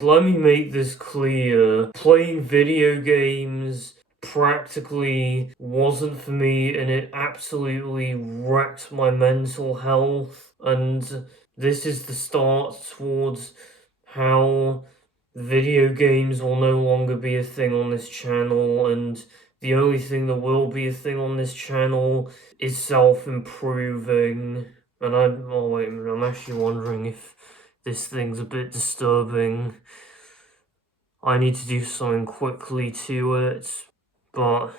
Let me make this clear. Playing video games practically wasn't for me, and it absolutely wrecked my mental health. And this is the start towards how video games will no longer be a thing on this channel, and the only thing that will be a thing on this channel is self-improving. And oh wait a minute, I'm actually wondering if this thing's a bit disturbing. I need to do something quickly to it, but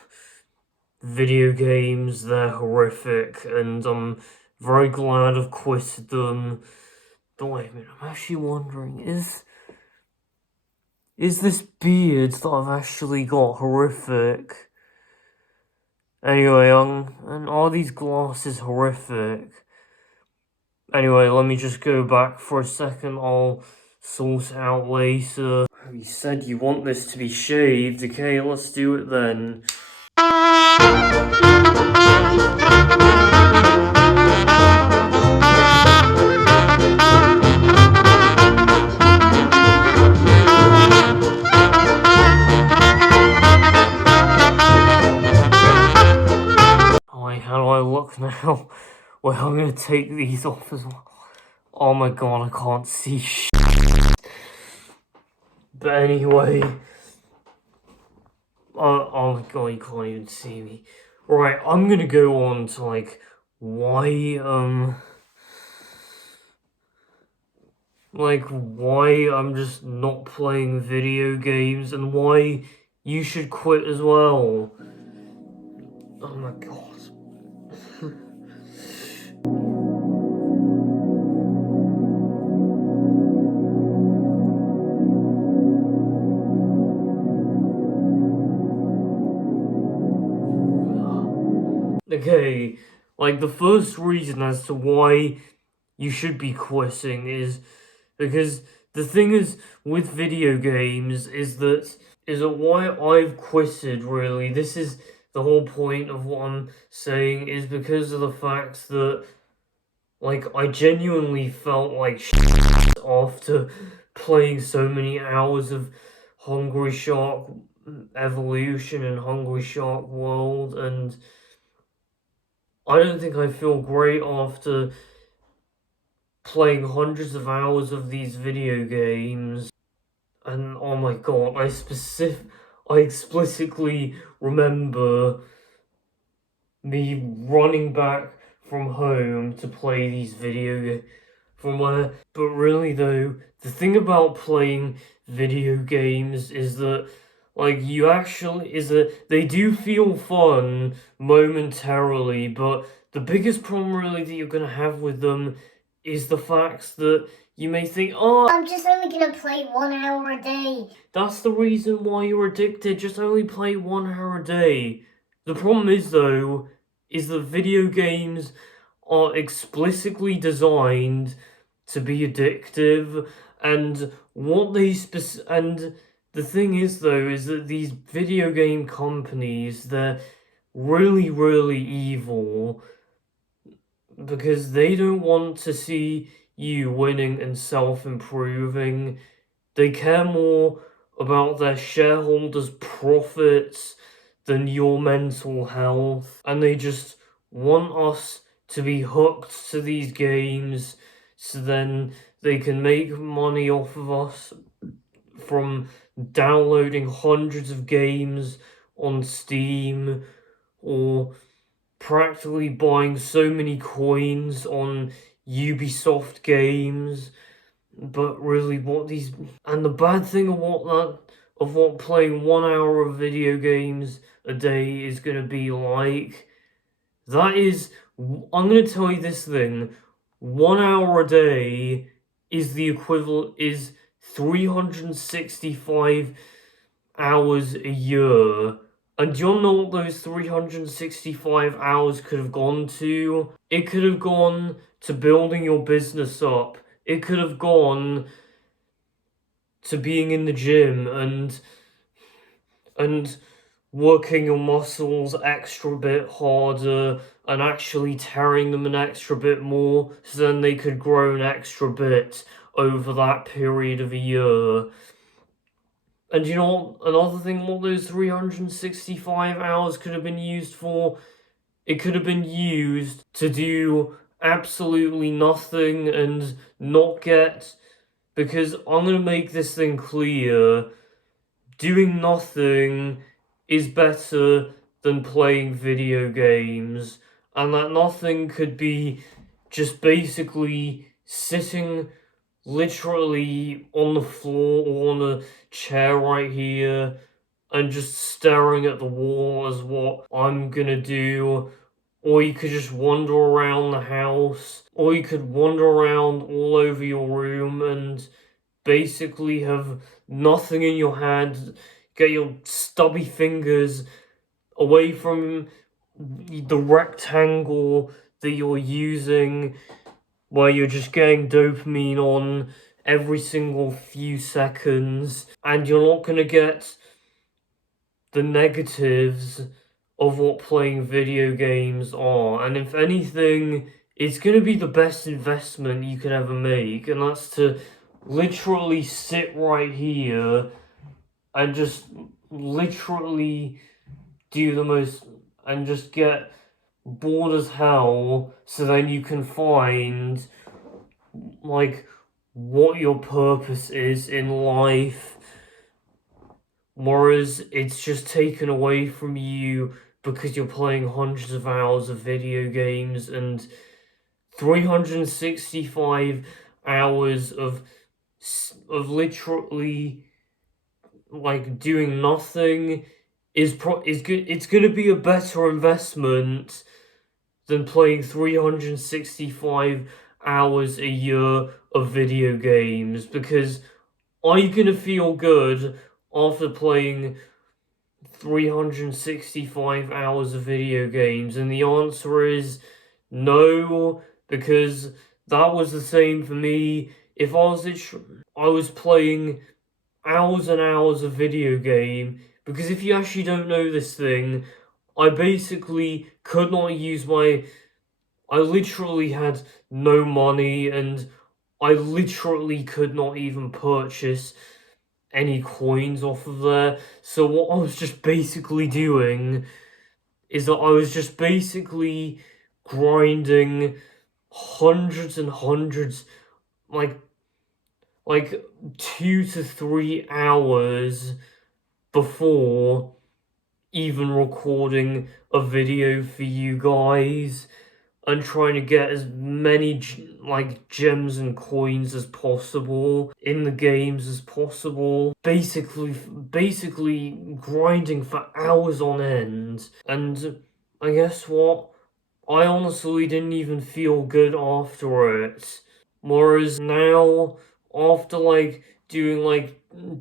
video games, they're horrific, and I'm very glad I've quitted them. But wait a minute, I'm actually wondering, is this beard that I've actually got horrific? Anyway, and are these glasses horrific? Anyway, let me just go back for a second, I'll sort it out later. You said you want this to be shaved, okay, let's do it then. How do I look now? Well, I'm gonna take these off as well. Oh my god, I can't see shit. But anyway, oh my god, you can't even see me. Right, I'm gonna go on to like why I'm just not playing video games and why you should quit as well. Oh my god. Okay, like the first reason as to why you should be quitting is because the thing is with video games is that why I've quitted really. This is the whole point of what I'm saying is because of the fact that like I genuinely felt like shit after playing so many hours of Hungry Shark Evolution and Hungry Shark World, and I don't think I feel great after playing hundreds of hours of these video games. And oh my god, I explicitly remember me running back from home to play these but really though, the thing about playing video games is that they do feel fun momentarily, but the biggest problem really that you're gonna have with them is the fact that you may think, oh, I'm just only gonna play 1 hour a day. That's the reason why you're addicted, just only play 1 hour a day. The problem is though, is that video games are explicitly designed to be addictive, and and the thing is though, is that these video game companies, they're really, really evil, because they don't want to see you winning and self-improving. They care more about their shareholders' profits than your mental health, and they just want us to be hooked to these games so then they can make money off of us from downloading hundreds of games on Steam or practically buying so many coins on Ubisoft games. But really, and the bad thing of what playing 1 hour of video games a day is gonna be like, I'm gonna tell you this thing, 1 hour a day is the equivalent, is 365 hours a year. And do you know what those 365 hours could have gone to? It could have gone to building your business up. It could have gone to being in the gym and working your muscles extra bit harder and actually tearing them an extra bit more so then they could grow an extra bit. over that period of a year. And you know what? Another thing what those 365 hours could have been used for? It could have been used to do absolutely nothing and not get. Because I'm gonna make this thing clear, doing nothing is better than playing video games, and that nothing could be just basically sitting literally on the floor or on a chair right here and just staring at the wall is what I'm gonna do. Or you could just wander around the house, or you could wander around all over your room and basically have nothing in your hand, get your stubby fingers away from the rectangle that you're using, where you're just getting dopamine on every single few seconds, and you're not gonna get the negatives of what playing video games are. And if anything, it's gonna be the best investment you could ever make, and that's to literally sit right here and just literally do the most and just get bored as hell, so then you can find like what your purpose is in life, whereas it's just taken away from you because you're playing hundreds of hours of video games. And 365 hours of literally like doing nothing is good. It's going to be a better investment than playing 365 hours a year of video games, because are you going to feel good after playing 365 hours of video games? And the answer is no, because that was the same for me. If I was playing hours and hours of video game, because if you actually don't know this thing, I basically could not use I literally had no money, and I literally could not even purchase any coins off of there. So what I was just basically doing is that I was just basically grinding hundreds and hundreds, like 2 to 3 hours before even recording a video for you guys, and trying to get as many gems and coins as possible in the games as possible. Basically grinding for hours on end. And I guess what? I honestly didn't even feel good after it. Whereas now, after doing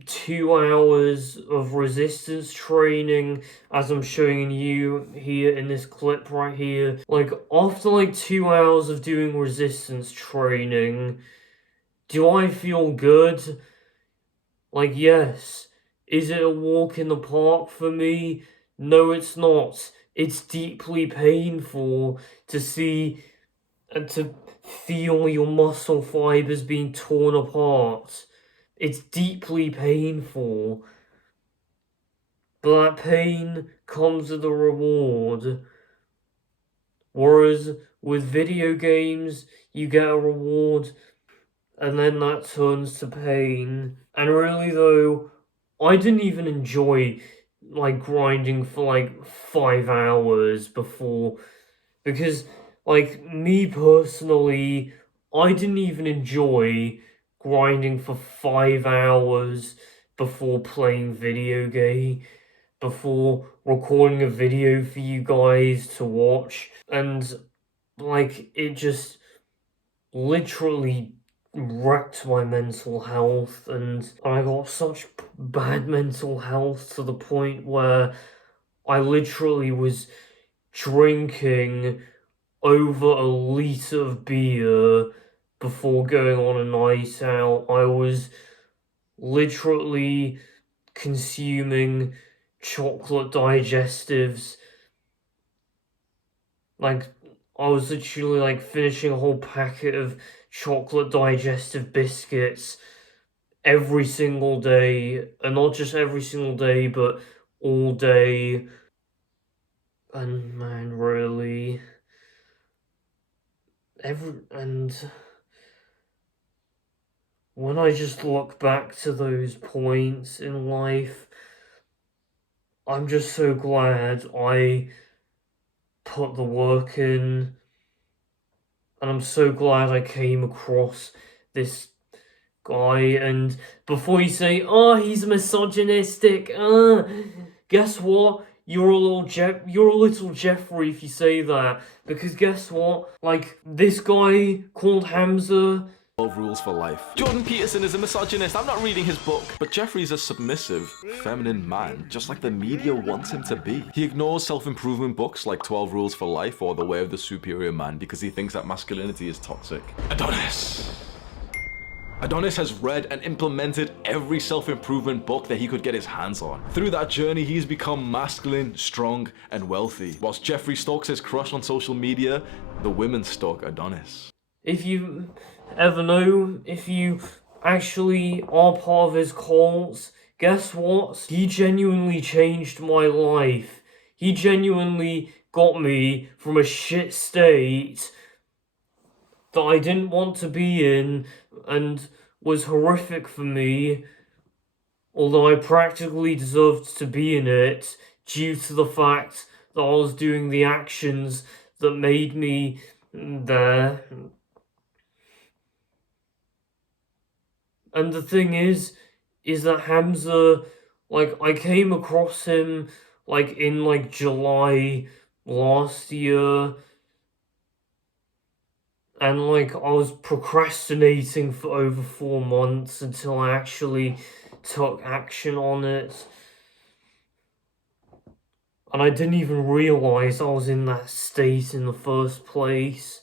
2 hours of resistance training, as I'm showing you here in this clip right here, after 2 hours of doing resistance training, do I feel good? Yes. Is it a walk in the park for me? No, it's not. It's deeply painful to see and to feel your muscle fibers being torn apart. It's deeply painful. But that pain comes with a reward. Whereas with video games, you get a reward and then that turns to pain. And really though, I didn't even enjoy grinding for 5 hours before, because me personally, I didn't even enjoy grinding for 5 hours before playing before recording a video for you guys to watch. And it just literally wrecked my mental health, and I got such bad mental health to the point where I literally was drinking over a litre of beer before going on a night out. I was literally consuming chocolate digestives. I was literally finishing a whole packet of chocolate digestive biscuits every single day, and not just every single day, but all day. And man, really, and when I just look back to those points in life, I'm just so glad I put the work in, and I'm so glad I came across this guy. And before you say, "Oh, he's misogynistic," guess what? You're a little Jeffrey if you say that, because guess what? Like, this guy called Hamza. 12 Rules for Life. Jordan Peterson is a misogynist. I'm not reading his book. But Jeffrey's a submissive, feminine man, just like the media wants him to be. He ignores self-improvement books like 12 Rules for Life or The Way of the Superior Man because he thinks that masculinity is toxic. Adonis has read and implemented every self-improvement book that he could get his hands on. Through that journey, he's become masculine, strong, and wealthy. Whilst Jeffrey stalks his crush on social media, the women stalk Adonis. If you ever know if you actually are part of his cult, guess what? He genuinely changed my life. He genuinely got me from a shit state that I didn't want to be in and was horrific for me, although I practically deserved to be in it due to the fact that I was doing the actions that made me there. And the thing is that Hamza, like, I came across him, like, in, like, July last year, and, like, I was procrastinating for over 4 months until I actually took action on it. And I didn't even realize I was in that state in the first place.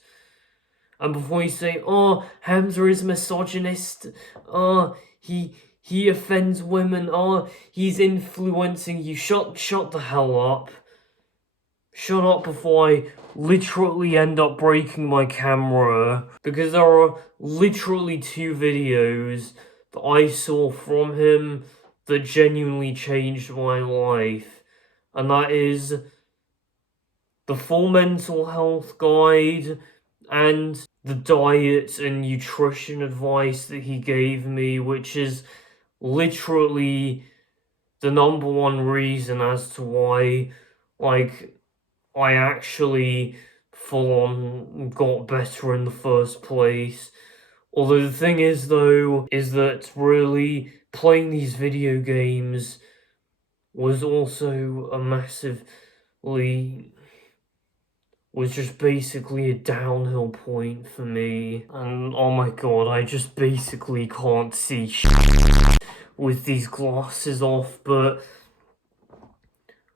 And before you say, "Oh, Hamza is misogynist," "Oh, he offends women," "Oh, he's influencing you," shut the hell up. Shut up before I literally end up breaking my camera, because there are literally 2 videos that I saw from him that genuinely changed my life, and that is the full mental health guide and the diet and nutrition advice that he gave me, which is literally the number one reason as to why, like, I actually full on got better in the first place. Although the thing is, though, is that really playing these video games was also was just basically a downhill point for me. And oh my god, I just basically can't see with these glasses off. But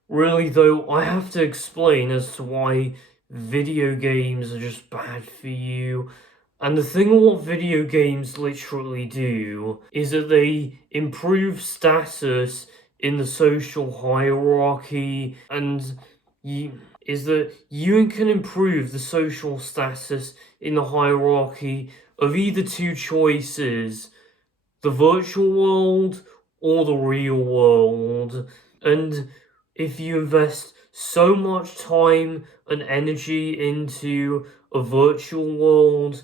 really, though, I have to explain as to why video games are just bad for you. And the thing what video games literally do is that they improve status in the social hierarchy, and you can improve the social status in the hierarchy of either 2 choices: the virtual world or the real world. And if you invest so much time and energy into a virtual world,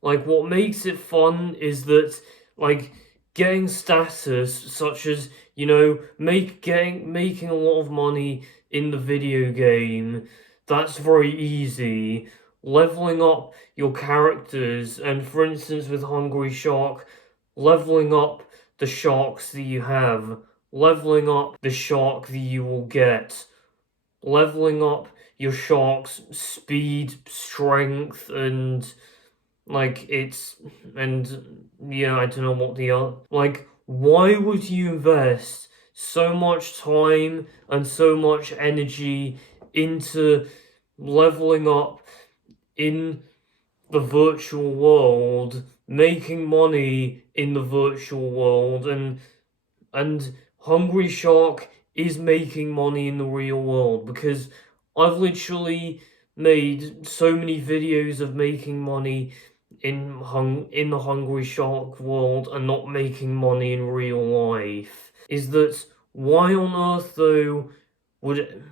like, what makes it fun is that, like, getting status, such as, you know, making a lot of money in the video game, that's very easy. Leveling up your characters, and for instance with Hungry Shark, leveling up the sharks that you have, leveling up the shark that you will get, leveling up your shark's speed, strength, and like yeah, I don't know what the other, like, why would you invest so much time and so much energy into leveling up in the virtual world, making money in the virtual world, and Hungry Shark is making money in the real world? Because I've literally made so many videos of making money in the Hungry Shark world and not making money in real life is that why on earth though would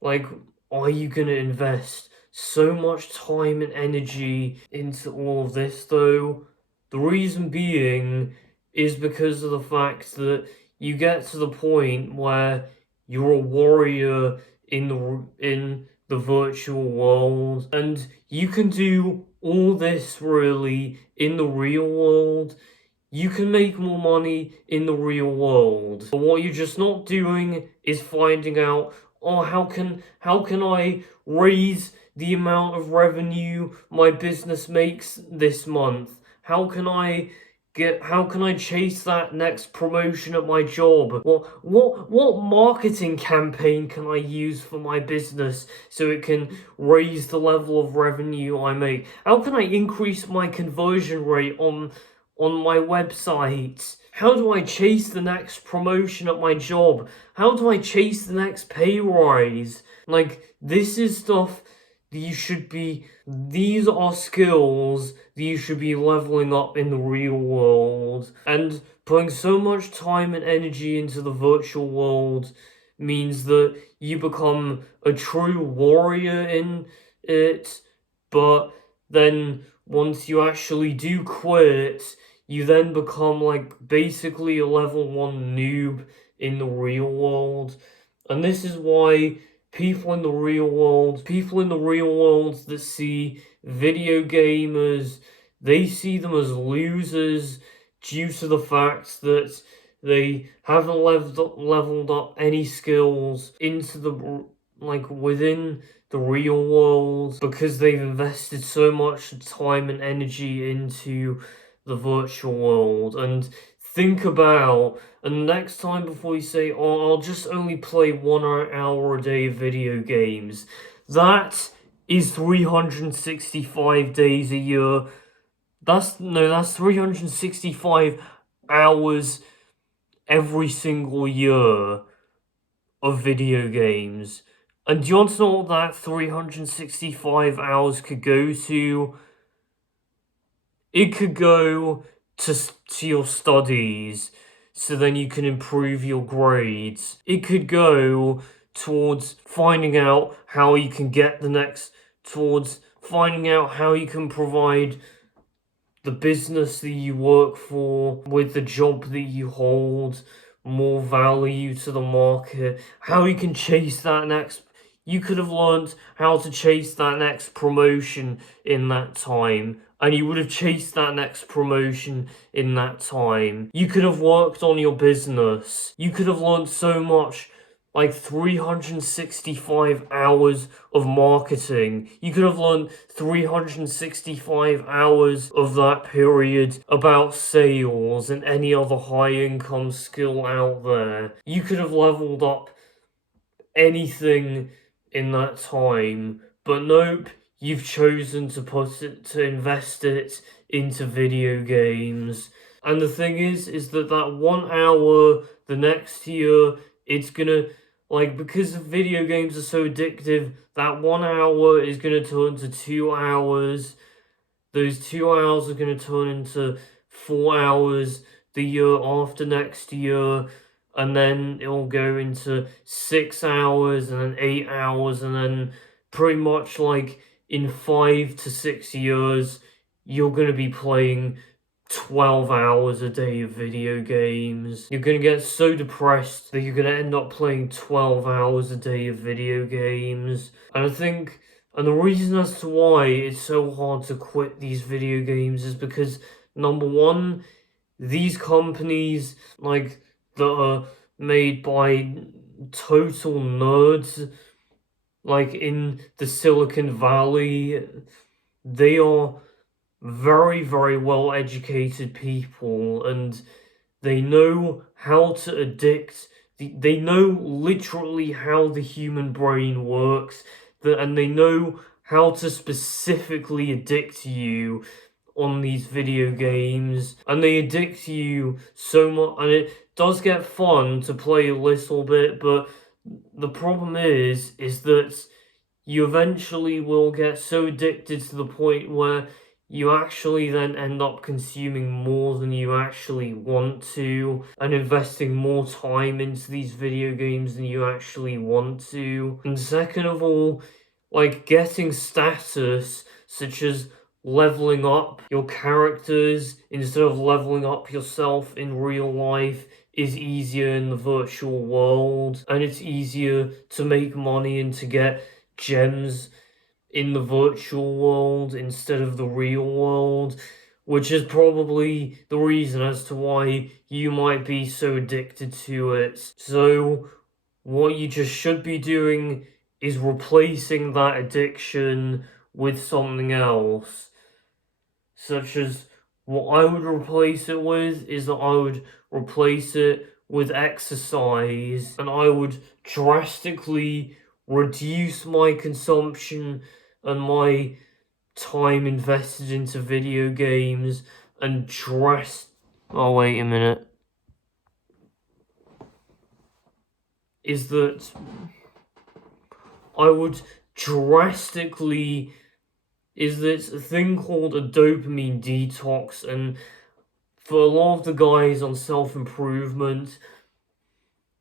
like are you gonna invest so much time and energy into all of this though? The reason being is because of the fact that you get to the point where you're a warrior in the virtual world, and you can do all this really in the real world. You can make more money in the real world. But what you're just not doing is finding out, oh, how can I raise the amount of revenue my business makes this month? How can I chase that next promotion at my job? What marketing campaign can I use for my business so it can raise the level of revenue I make? How can I increase my conversion rate on my website? How do I chase the next promotion at my job? How do I chase the next pay rise? Like, this is stuff that these are skills that you should be leveling up in the real world. And putting so much time and energy into the virtual world means that you become a true warrior in it, but then once you actually do quit, you then become like basically a level 1 noob in the real world. And this is why people in the real world that see video gamers, they see them as losers due to the fact that they haven't leveled up any skills into the within the real world because they've invested so much time and energy into the virtual world. And think about, and next time before you say, oh, I'll just only play 1 hour a day of video games, that is 365 days a year. That's 365 hours every single year of video games. And do you want to know what that 365 hours could go to? It could go to your studies, so then you can improve your grades. It could go towards finding out how you can provide the business that you work for with the job that you hold more value to the market. How you can chase that next. You could have learned how to chase that next promotion in that time, and you would have chased that next promotion in that time. You could have worked on your business. You could have learned so much, like 365 hours of marketing. You could have learned 365 hours of that period about sales and any other high income skill out there. You could have leveled up anything in that time, but nope, you've chosen to invest it into video games. And the thing is that 1 hour the next year, it's gonna, because video games are so addictive, that 1 hour is gonna turn to 2 hours. Those 2 hours are gonna turn into 4 hours the year after next year, and then it'll go into 6 hours, and then 8 hours, and then pretty much in 5 to 6 years, you're going to be playing 12 hours a day of video games. You're going to get so depressed that you're going to end up playing 12 hours a day of video games. And and the reason as to why it's so hard to quit these video games is because, number one, these companies, that are made by total nerds, in the Silicon Valley, they are very, very well educated people, and they know how to addict. They know literally how the human brain works, and they know how to specifically addict you on these video games, and they addict you so much, and it does get fun to play a little bit, but the problem is that you eventually will get so addicted to the point where you actually then end up consuming more than you actually want to, and investing more time into these video games than you actually want to. And second of all, like getting status, such as leveling up your characters instead of leveling up yourself in real life, is easier in the virtual world, and it's easier to make money and to get gems in the virtual world instead of the real world, which is probably the reason as to why you might be so addicted to it. So, what you just should be doing is replacing that addiction with something else, such as what I would replace it with is that I would replace it with exercise, and I would drastically reduce my consumption and my time invested into video games, and oh, wait a minute. Is that I would drastically. Is this a thing called a dopamine detox, and for a lot of the guys on self-improvement,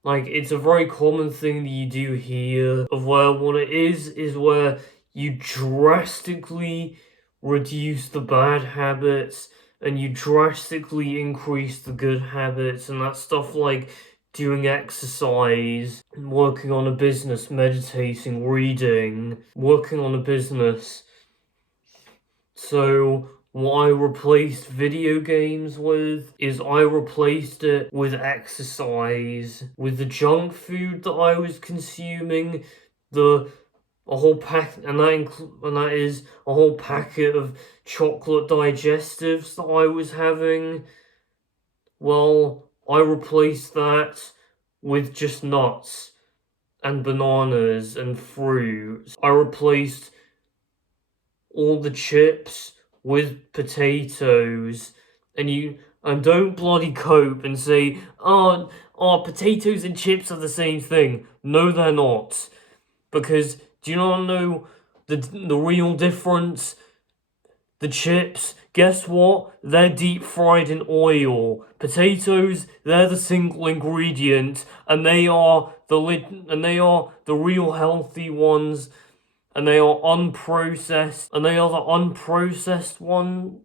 like, it's a very common thing that you do here, of where what it is where you drastically reduce the bad habits and you drastically increase the good habits, and that's stuff like doing exercise, working on a business, meditating, reading, working on a business. So, what I replaced video games with is I replaced it with exercise, with the junk food that I was consuming, a whole pack, and that is a whole packet of chocolate digestives that I was having. Well, I replaced that with just nuts and bananas and fruit. I replaced all the chips with potatoes, and don't bloody cope and say, oh, potatoes and chips are the same thing. No, they're not. Because do you not know the real difference? The chips, guess what? They're deep fried in oil. Potatoes, they're the single ingredient, and they are the real healthy ones. And they are unprocessed, and they are the unprocessed ones.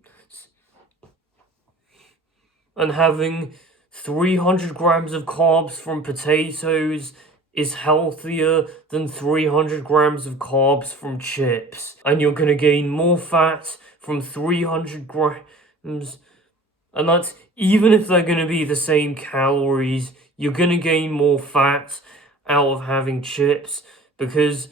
And having 300 grams of carbs from potatoes is healthier than 300 grams of carbs from chips. And you're gonna gain more fat from 300 grams. And that's even if they're gonna be the same calories, you're gonna gain more fat out of having chips, because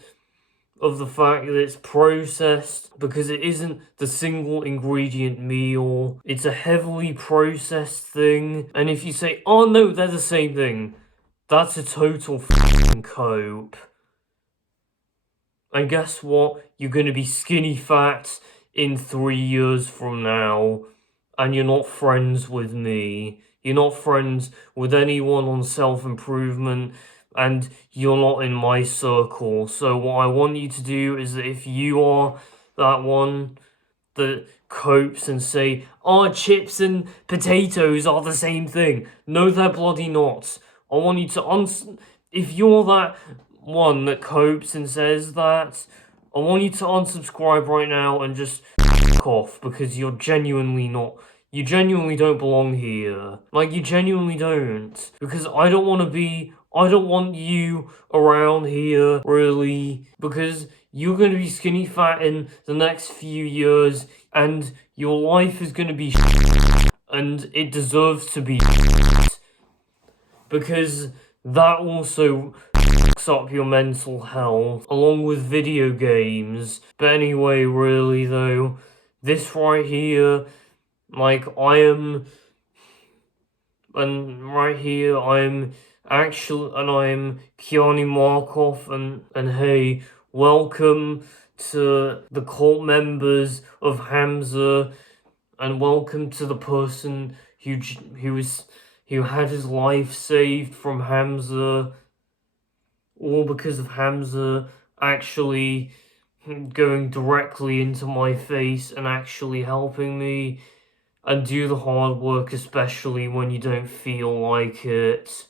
of the fact that it's processed, because it isn't the single ingredient meal. It's a heavily processed thing. And if you say, oh no, they're the same thing, that's a total f***ing cope. And guess what? You're gonna be skinny fat in 3 years from now, and you're not friends with me. You're not friends with anyone on self-improvement, and you're not in my circle. So what I want you to do is that if you are that one that copes and say, oh, chips and potatoes are the same thing. No, they're bloody not. I want you to if you're that one that copes and says that, I want you to unsubscribe right now and just f*** off, because you're genuinely not. You genuinely don't belong here. Like, you genuinely don't. Because I don't want you around here, really. Because you're going to be skinny fat in the next few years, and your life is going to be and it deserves to be because that also fucks up your mental health, along with video games. But anyway, really though, this right here, like, I'm Kiani Markov, and hey, welcome to the cult members of Hamza, and welcome to the person who had his life saved from Hamza, all because of Hamza actually going directly into my face and actually helping me, and do the hard work, especially when you don't feel like it.